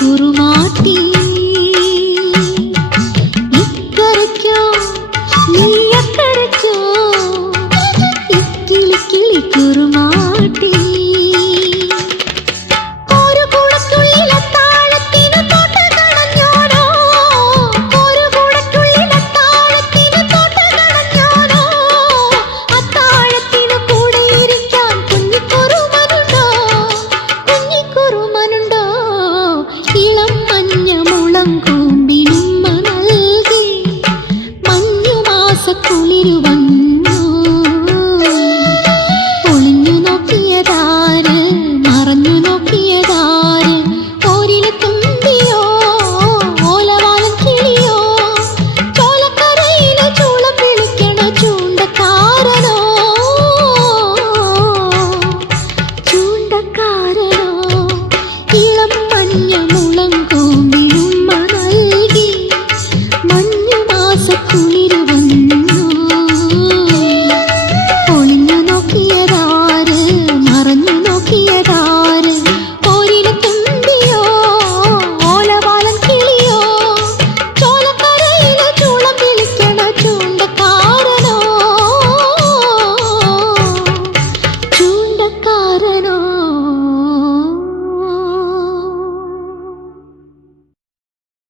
kurma